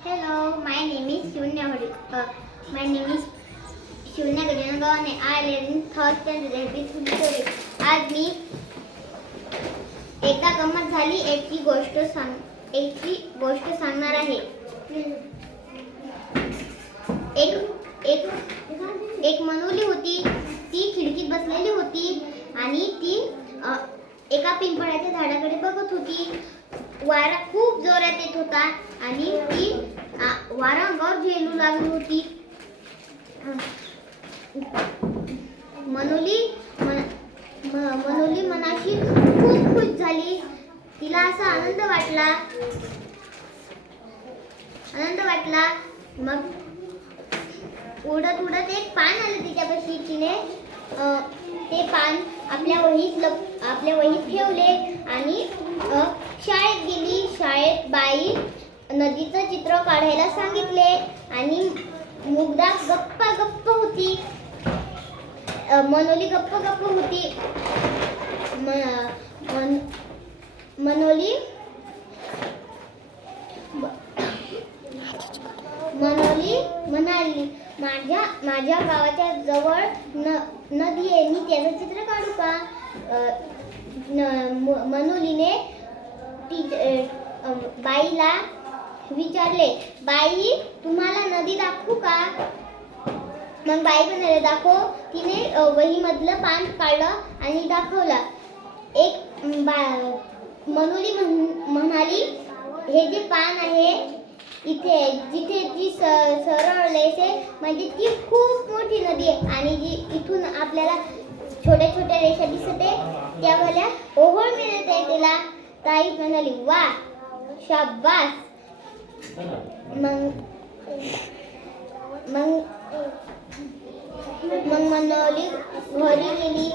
Hello, my name is Shunya Hori. Uh, my name is Shunya Gajanagawa and I live in third standard with Fultori. आज मी एकदा गंमत झाली याची गोष्ट सांग याची गोष्ट सांगणार आहे एक एक एक मनुली होती ती खिडकीत बसलेली होती आणि ती एका पिंपळाच्या झाडाकडे बघत होती वारा खूप जोरात येत होता आणि ती वारंवार वारा झेलू लागली होती. मनोली म- मनोली मनाशी खूप खुश झाली. तिला असा आनंद वाटला. आनंद वाटला. मग उडत उडत एक पान आलं तिच्यापाशी. तिने ते पान आपल्या वहीत लप आपल्या वहीत ठेवले आणि शाळेत गेली. शाळेत बाई नदीचं चित्र काढायला सांगितले आणि मुगदा गप्पा गप्प होती. मनोली गप्प गप्प होती. म- मन- मनोली मनोली म्हणाली माझ्या माझ्या गावाच्या जवळ न नदी आहे. मी त्याचं चित्र काढू का? न- म- मनोलीने ती बाईला विचारले बाई तुम्हाला नदी दाखवू का? मग बाई म्हणाले दाखव. तिने वहीमधलं पान काढलं आणि दाखवलं. एक बा मनोली म्हणाली हे जे पान आहे इथे जिथे जी स सरळ रेस आहे म्हणजे ती खूप मोठी नदी आहे. आणि जी इथून आपल्याला छोट्या छोट्या रेषा दिसत आहे त्या मला ओहोळ मिळत आहे तिला. ताई म्हणाली वा शाबास. मग मग मग मनोली घरी गेली.